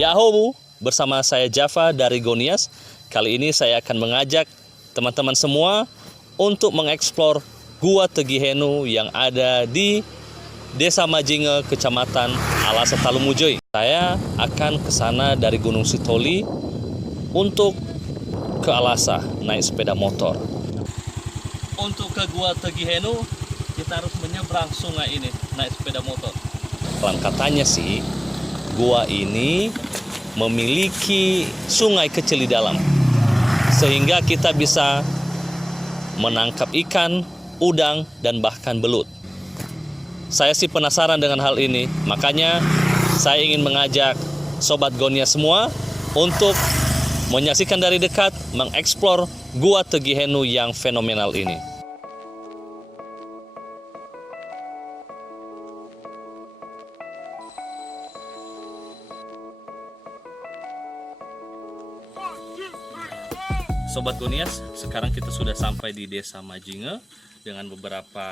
Yahoo, bersama saya Java dari Gonias. Kali ini saya akan mengajak teman-teman semua untuk mengeksplor Gua Tegihenu yang ada di Desa Majinge, Kecamatan Alasa Talumujoy. Saya akan ke sana dari Gunung Sitoli untuk ke Alasa naik sepeda motor. Untuk ke Gua Tegihenu kita harus menyeberang sungai ini naik sepeda motor. Katanya sih gua ini memiliki sungai kecil di dalam, sehingga kita bisa menangkap ikan, udang, dan bahkan belut. Saya sih penasaran dengan hal ini, makanya saya ingin mengajak Sobat Gonia semua untuk menyaksikan dari dekat, mengeksplor Gua Tegihenu yang fenomenal ini. Sobat Gonias, sekarang kita sudah sampai di Desa Majinge dengan beberapa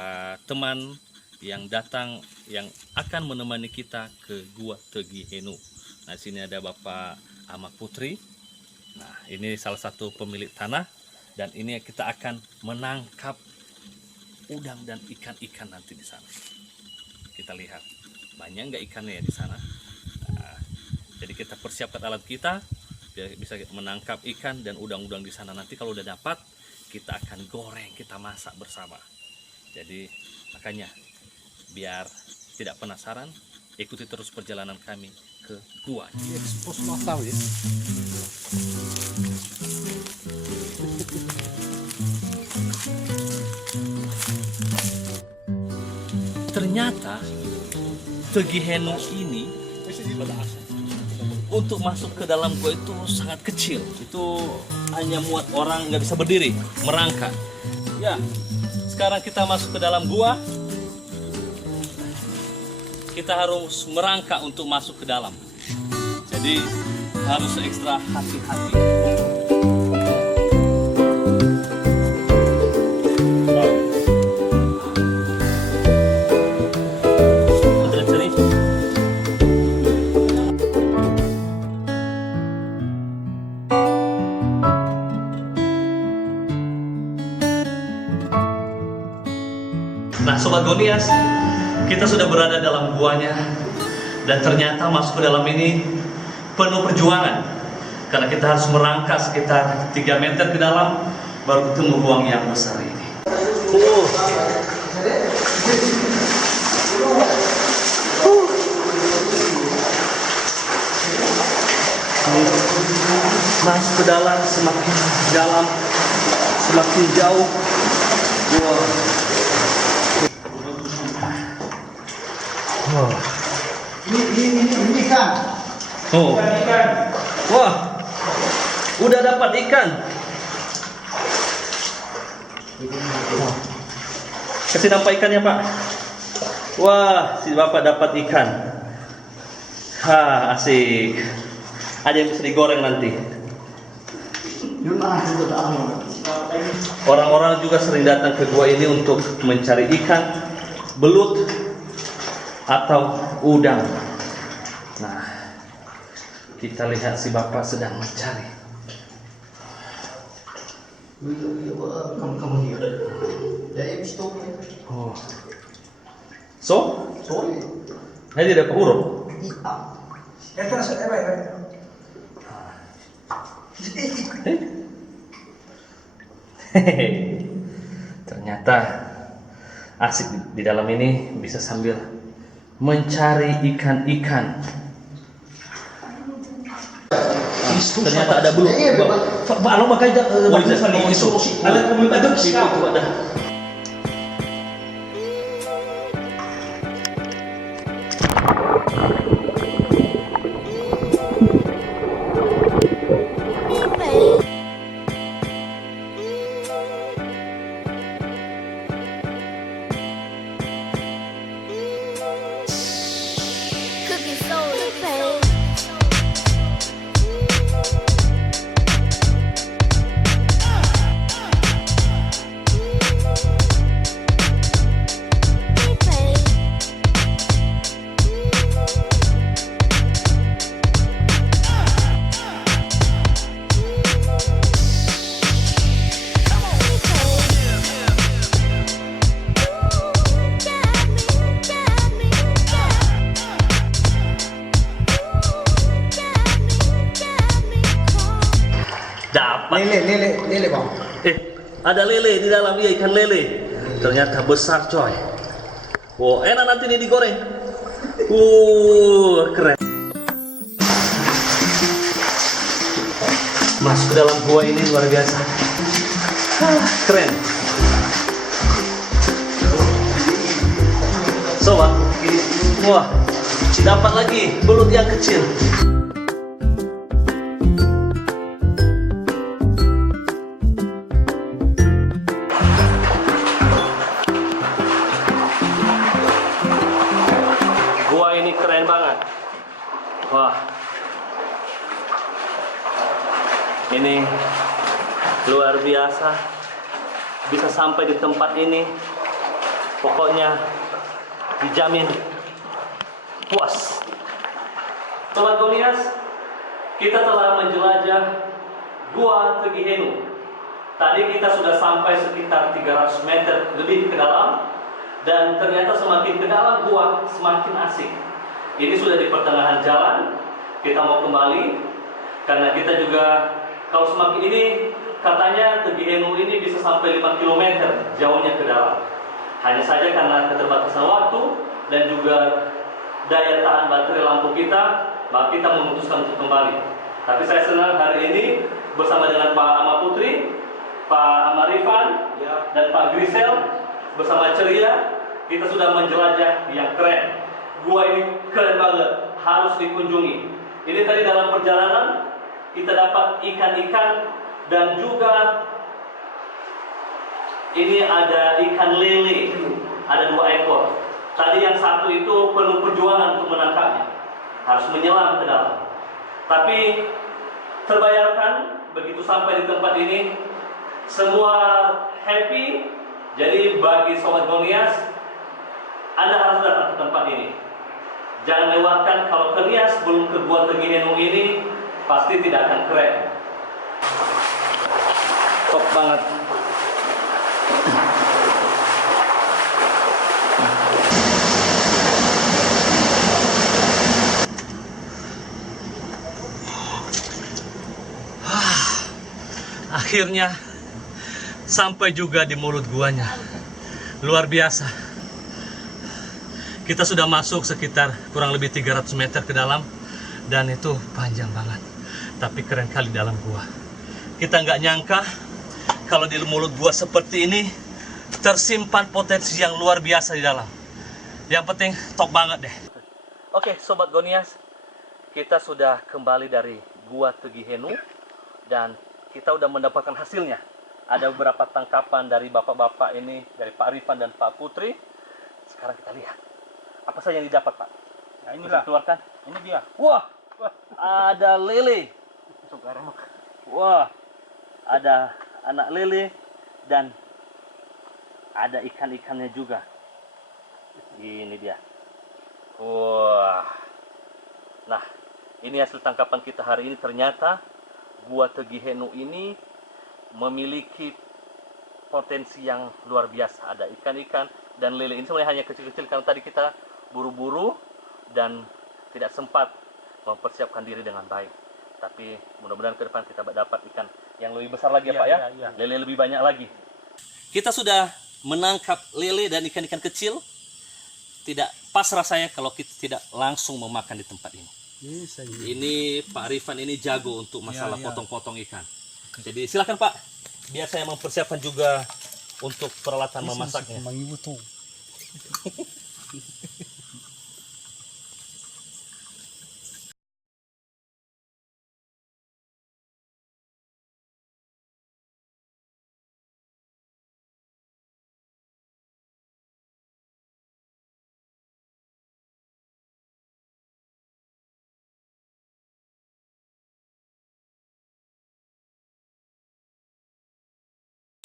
teman yang datang yang akan menemani kita ke Gua Tegihenu. Nah, di sini ada Bapak Ahmad Putri. Nah, ini salah satu pemilik tanah, dan ini kita akan menangkap udang dan ikan-ikan nanti di sana. Kita lihat banyak nggak ikannya ya di sana. Nah, jadi kita persiapkan alat kita bisa menangkap ikan dan udang-udang di sana. Nanti kalau udah dapat, kita akan goreng, kita masak bersama. Jadi makanya biar tidak penasaran, ikuti terus perjalanan kami ke gua. Expose mata ya. Ternyata Tegihenu ini untuk masuk ke dalam gua itu sangat kecil. Itu hanya muat orang nggak bisa berdiri, merangkak. Ya, sekarang kita masuk ke dalam gua. Kita harus merangkak untuk masuk ke dalam. Jadi harus ekstra hati-hati. Nah, Sobat Gonias, kita sudah berada dalam guanya, dan ternyata masuk ke dalam ini penuh perjuangan, karena kita harus merangkak sekitar 3 meter ke dalam baru ketemu ruang yang besar ini. Masuk ke dalam, semakin dalam, semakin jauh. Wow. Ini ikan. Oh. Ikan. Wah, udah dapat ikan. Kasih nampak ikannya, Pak. Wah, si Bapak dapat ikan. Asik. Ada yang bisa digoreng nanti. Orang-orang juga sering datang ke gua ini untuk mencari ikan, belut, atau udang. Nah, kita lihat si Bapak sedang mencari. Oh. So? Ini tidak urut. Hehehe. Ternyata asik di dalam ini, bisa sambil mencari ikan-ikan. Ternyata ada belut. Pak, makanya ada ada. lele bang. Ada lele di dalam, iya ikan lele. Ternyata besar coy. Wow, enak nanti ini digoreng. Keren. Masuk ke dalam gua ini luar biasa. Keren. Sobat, wah, dapat lagi belut yang kecil. Gua ini keren banget. Wah, ini luar biasa. Bisa sampai di tempat ini, pokoknya dijamin puas. Sobat Gonias, kita telah menjelajah Gua Tegihenu. Tadi kita sudah sampai sekitar 300 meter lebih ke dalam, dan ternyata semakin ke dalam gua semakin asik. Ini sudah di pertengahan jalan, kita mau kembali karena kita juga kalau semakin ini katanya Tegihenu ini bisa sampai 5 km jauhnya ke dalam. Hanya saja karena keterbatasan waktu dan juga daya tahan baterai lampu kita, maka kita memutuskan untuk kembali. Tapi saya senang hari ini bersama dengan Pak Ama Putri, Pak Amarifan, dan Pak Grisel bersama ceria, kita sudah menjelajah yang keren. Gua ini keren banget, harus dikunjungi. Ini tadi dalam perjalanan kita dapat ikan-ikan dan juga ini ada ikan lele, ada 2 ekor. Tadi yang satu itu penuh perjuangan untuk menangkapnya, harus menyelam ke dalam. Tapi terbayarkan begitu sampai di tempat ini, semua happy. Jadi bagi Sobat Gonias, Anda harus datang ke tempat ini. Jangan lewatkan, kalau ke Nias belum ke Gua Tegihenu ini, pasti tidak akan keren. Top banget. Akhirnya sampai juga di mulut guanya. Luar biasa. Kita sudah masuk sekitar kurang lebih 300 meter ke dalam, dan itu panjang banget. Tapi keren kali dalam gua. Kita nggak nyangka kalau di mulut gua seperti ini tersimpan potensi yang luar biasa di dalam. Yang penting top banget deh. Oke, Sobat Gonias, kita sudah kembali dari Gua Tegihenu dan kita udah mendapatkan hasilnya. Ada beberapa tangkapan dari bapak-bapak ini, dari Pak Rifan dan Pak Putri. Sekarang kita lihat apa saja yang didapat, Pak. Nah, inilah keluarkan. Ini dia. Wah, ada lele. Wah, ada anak lele dan ada ikan-ikannya juga. Ini dia. Wah. Nah, ini hasil tangkapan kita hari ini. Ternyata Gua Tegihenu ini memiliki potensi yang luar biasa. Ada ikan-ikan dan lele. Ini sebenarnya hanya kecil-kecil karena tadi kita buru-buru dan tidak sempat mempersiapkan diri dengan baik. Tapi mudah-mudahan ke depan kita dapat ikan yang lebih besar lagi ya, Pak ya. Lele lebih banyak lagi. Kita sudah menangkap lele dan ikan-ikan kecil. Tidak pas rasanya kalau kita tidak langsung memakan di tempat ini. Ini Pak Rifan ini jago untuk masalah potong-potong ikan. Jadi silakan Pak, biar saya mempersiapkan juga untuk peralatan memasaknya.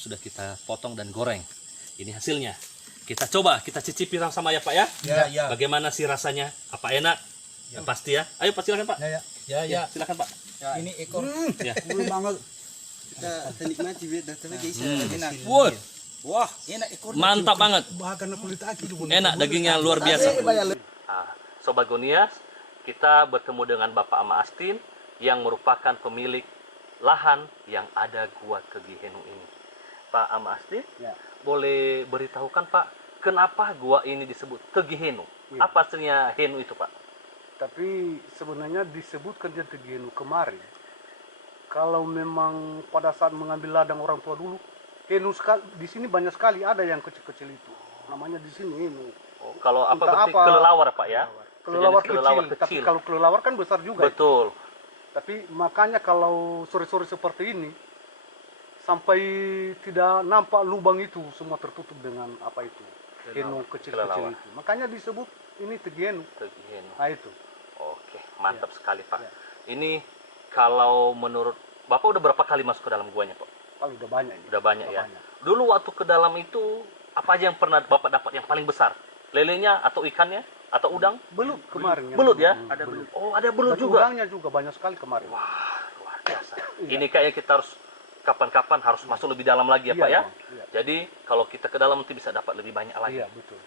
Sudah kita potong dan goreng. Ini hasilnya. Kita coba, kita cicipi sama ya Pak ya. Ya. Bagaimana sih rasanya? Apa enak? Ya, pasti ya. Ayo Pak, silakan Pak. Ya. Silakan Pak. Ya. Ini ekor. Ya. Bulu banget. Kita nikmati beda tapi guys enak. Wah, enak ekor. Mantap banget. Bahkan kulit aki tuh. Enak, dagingnya luar biasa. Sobat Gonias, kita bertemu dengan Bapak Ama Astin yang merupakan pemilik lahan yang ada Gua Tegi Henu ini. Pak Ama Asti, Ya. boleh beritahukan Pak, kenapa gua ini disebut Tegi Henu? Iya. Apa aslinya Henu itu Pak? Tapi sebenarnya disebutkan dia Tegi Henu kemarin. Kalau memang pada saat mengambil ladang orang tua dulu, Henu di sini banyak sekali ada yang kecil-kecil itu. Namanya di sini Henu. Oh, kalau apa Entah berarti kelelawar Pak ya? Kelelawar Sejenis kelelawar kecil, tapi kalau kelelawar kan besar juga. Betul. Tapi makanya kalau sore-sore seperti ini, sampai tidak nampak lubang itu, semua tertutup dengan apa itu, Henu kecil-kecil Kelelawar. itu. Makanya disebut ini Tegi Henu. Tegi Henu. Nah itu. Oke, mantap sekali Pak. Ya. Ini kalau menurut Bapak udah berapa kali masuk ke dalam guanya Pak? Kalau udah banyak ini. Udah banyak Udah ya. banyak. Dulu waktu ke dalam itu apa aja yang pernah Bapak dapat yang paling besar? Lelenya atau ikannya atau udang? Belut kemarin. Belut ya? Ada belut. Oh, ada belut Dan juga. udangnya juga banyak sekali kemarin. Wah, luar biasa. Iya. Ini kayaknya kita harus kapan-kapan harus masuk lebih dalam lagi ya Pak ya. Bang. Iya. Jadi kalau kita ke dalam nanti bisa dapat lebih banyak lagi. Iya, betul.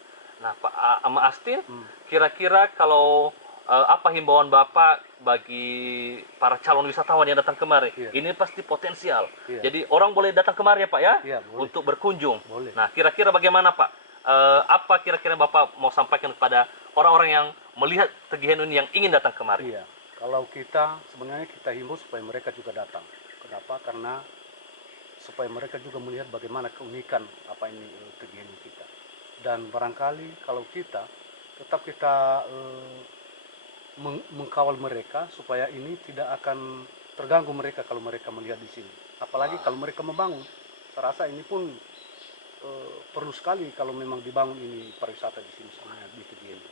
Nah Pak Ama Astin, Hmm. kira-kira kalau apa himbauan Bapak bagi para calon wisatawan yang datang kemari? Iya. Ini pasti potensial. Iya. Jadi orang boleh datang kemari ya Pak ya? Iya, boleh. Untuk berkunjung. Boleh. Nah kira-kira bagaimana Pak? Apa kira-kira Bapak mau sampaikan kepada orang-orang yang melihat Tegi Henu ini yang ingin datang kemari? Iya. Kalau kita sebenarnya kita himbau supaya mereka juga datang. Kenapa? Karena supaya mereka juga melihat bagaimana keunikan apa ini Tegi Henu kita. Dan barangkali kalau kita tetap kita mengkawal mereka supaya ini tidak akan terganggu mereka kalau mereka melihat di sini. Apalagi kalau mereka membangun. Saya rasa ini pun perlu sekali kalau memang dibangun ini pariwisata di sini sebenarnya di Tegi Henu.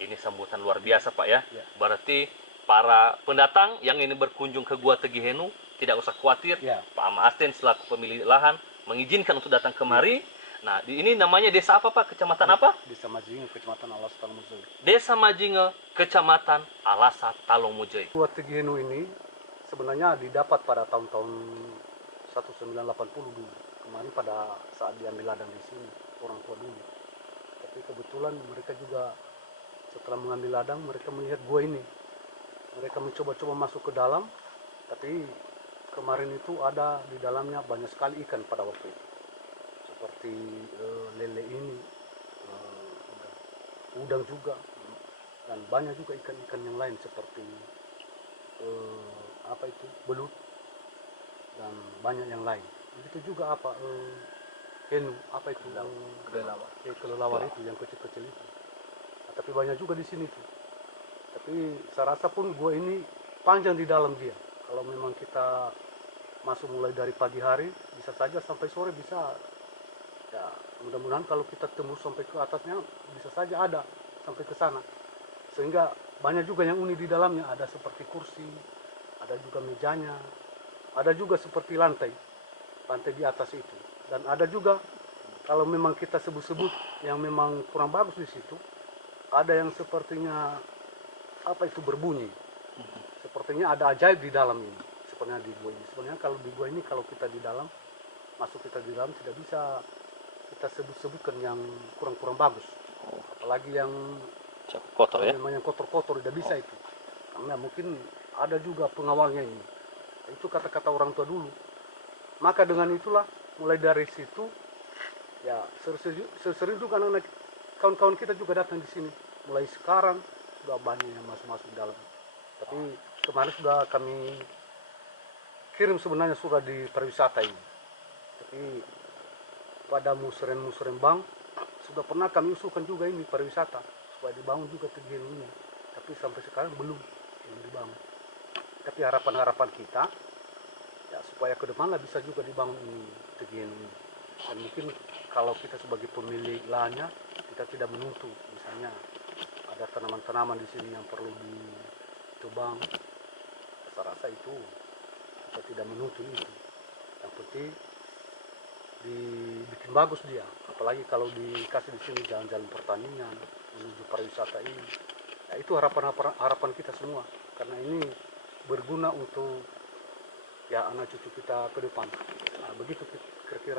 Ini sambutan luar biasa Pak ya. Ya. Berarti para pendatang yang ingin berkunjung ke Gua Tegi Henu tidak usah khawatir. Ya. Pak Ama Astin selaku pemilik lahan mengizinkan untuk datang kemari. Nah, ini namanya desa apa Pak? Kecamatan apa? Desa Majinge, Kecamatan Alas Talmuzoi. Desa Majinge, Kecamatan Alasa, Talomujai. Gua Tegi Henu ini sebenarnya didapat pada tahun-tahun 1980 dulu. Kemarin pada saat diambil ladang di sini, orang tua dulu. Tapi kebetulan mereka juga setelah mengambil ladang, mereka melihat gua ini. Mereka mencoba-coba masuk ke dalam, tapi kemarin itu ada di dalamnya banyak sekali ikan pada waktu itu. Seperti lele ini, udang juga, dan banyak juga ikan-ikan yang lain seperti apa itu, belut, dan banyak yang lain. Begitu juga apa henu, apa itu kelelawar itu yang kecil-kecil itu. Nah, tapi banyak juga di sini tuh. Tapi saya rasa pun gua ini panjang di dalam dia. Kalau memang kita masuk mulai dari pagi hari, bisa saja sampai sore bisa. Ya, mudah-mudahan kalau kita tembus sampai ke atasnya bisa saja ada sampai ke sana. Sehingga banyak juga yang unik di dalamnya, ada seperti kursi, ada juga mejanya, ada juga seperti lantai di atas itu. Dan ada juga kalau memang kita sebut-sebut yang memang kurang bagus di situ, ada yang sepertinya apa itu berbunyi. Sepertinya ada ajaib di dalam ini. Sebenarnya di gua ini. Sebenarnya kalau di gua ini kalau kita di dalam, masuk kita di dalam tidak bisa kita sebut-sebutkan yang kurang-kurang bagus. Apalagi yang Kotor ya? memang yang kotor-kotor tidak bisa itu. Karena mungkin ada juga pengawalnya ini. Itu kata-kata orang tua dulu. Maka dengan itulah mulai dari situ ya sering juga anak-anak kawan-kawan kita juga datang di sini. Mulai sekarang sudah banyak yang masuk-masuk di dalam. Tapi kemarin sudah kami kirim sebenarnya surat di pariwisata ini. Tapi pada musrembang sudah pernah kami usulkan juga ini pariwisata supaya dibangun juga Tegi Henu ini. Tapi sampai sekarang belum dibangun. Tapi harapan-harapan kita ya supaya ke depan lah bisa juga dibangun ini Tegi Henu ini. Dan mungkin kalau kita sebagai pemilik lahannya kita tidak menuntut, misalnya ada tanaman-tanaman di sini yang perlu ditebang, saya rasa itu kita tidak menuntut itu. Yang penting dibikin bagus dia, apalagi kalau dikasih di sini jalan-jalan pertanian menuju pariwisata ini. Ya, itu harapan kita semua, karena ini berguna untuk ya anak cucu kita ke depan. Nah, begitu kira-kira.